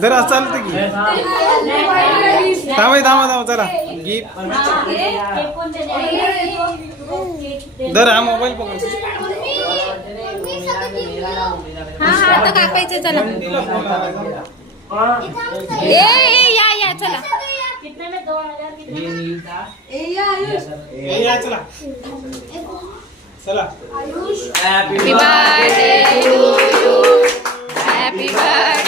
जरा चालतं की थांबा चला गिफ्ट दर हा मोबाईल पकड आता काकायचं चला या चला कितने में 2000 चला चला Happy birthday to you. Happy birthday.